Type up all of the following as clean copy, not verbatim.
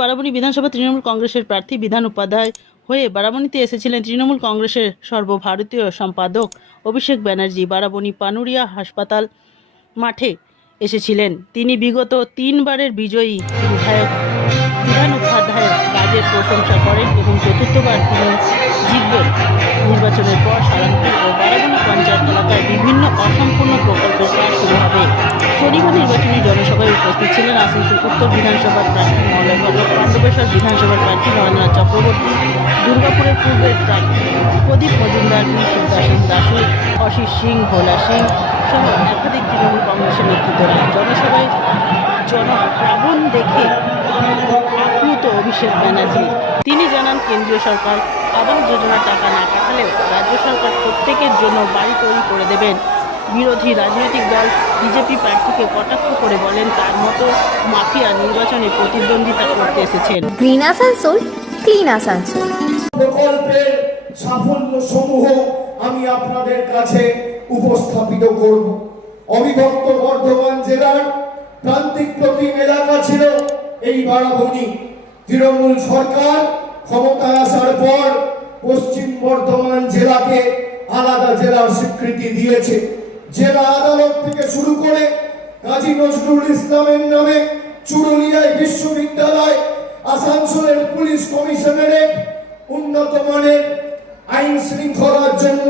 বারাবণী বিধানসভা তৃণমূল কংগ্রেসের প্রার্থী বিধান উপাধ্যায় হয়ে বারাবণীতে এসেছিলেন তৃণমূল কংগ্রেসের সর্বভারতীয় সম্পাদক অভিষেক ব্যানার্জি। বারাবণী পানুরিয়া হাসপাতাল মাঠে এসেছিলেন তিনি। বিগত 3 বারের বিজয়ী বিধায়ক বিধান উপাধ্যায়ের কাজের প্রশংসা করেন এবং চতুর্থবার তিনি জিতবেন। নির্বাচনের পর সারাংপুর ও বারাবণী পঞ্চায়েত এলাকায় বিভিন্ন অসম্পূর্ণ প্রকল্পের কাজ শুরু হবে। শনিবার নির্বাচনী জনসভায় উপস্থিত ছিলেন আসানসোল উত্তর বিধানসভার প্রার্থী মলয় ভদ্র, পাণ্ডবেশ্বর বিধানসভার প্রার্থী নরেন্দ্রনাথ চক্রবর্তী, দুর্গাপুরের পূর্বের প্রার্থী প্রদীপ মজুমদার, সুদর্শন দাসু, অশিস সিং, ভোলা সিং সহ একাধিক তৃণমূল কংগ্রেসের নেতৃত্বরা। জনসভায় জনপ্লাবন দেখে আপ্লুত অভিষেক ব্যানার্জি। তিনি জানান, কেন্দ্রীয় সরকার আবাস যোজনার টাকা না পাঠালেও রাজ্য সরকার প্রত্যেকের জন্য বাড়ি তৈরি করে দেবেন। বিরোধী রাজনৈতিক দল বিজেপি প্রার্থীকে কটাক্ষ করে বলেন, তার মতো মাফিয়া নির্বাচনে প্রতিদ্বন্দ্বিতা করতে এসেছেন। গ্রিন আসানসোল, ক্লিন আসানসোল প্রকল্পের সাফল্য সমূহ আমি আপনাদের কাছে উপস্থাপিত করব। অবিভক্ত বর্ধমান জেলার প্রান্তিক প্রতিম এলাকা ছিল এই বারাবণী। তৃণমূল সরকার ক্ষমতায় আসার পর পশ্চিম বর্ধমান জেলাকে আলাদা জেলার স্বীকৃতি দিয়েছে। জেলা আদালত থেকে শুরু করে কাজী নজরুল ইসলামের নামে চুরুলিয়ায় বিশ্ববিদ্যালয়, আসানসোলের পুলিশ কমিশনারেট, উন্নত মানের আইন শৃঙ্খলার জন্য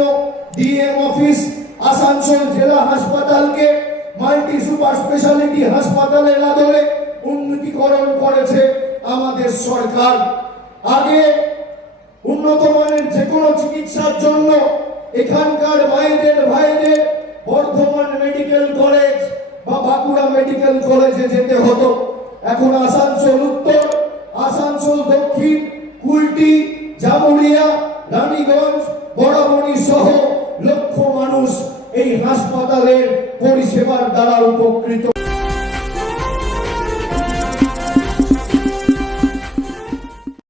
ডিএম অফিস, আসানসোল জেলা হাসপাতালকে মাল্টি সুপার স্পেশালিটি হাসপাতালের আদলে উন্নতিকরণ করেছে আমাদের সরকার। আগে উন্নত মানের যে কোনো চিকিৎসার জন্য এখানকার মায়েদের ভাইদের বর্ধমান মেডিকেল কলেজ বা বাঁকুড়া মেডিকেল কলেজে যেতে হতো। এখন আসানসোল উত্তর, আসানসোল দক্ষিণ, কুলটি, জামুরিয়া, রানীগঞ্জ, বরাবণী সহ লক্ষ মানুষ এই হাসপাতালের পরিষেবার দ্বারা উপকৃত।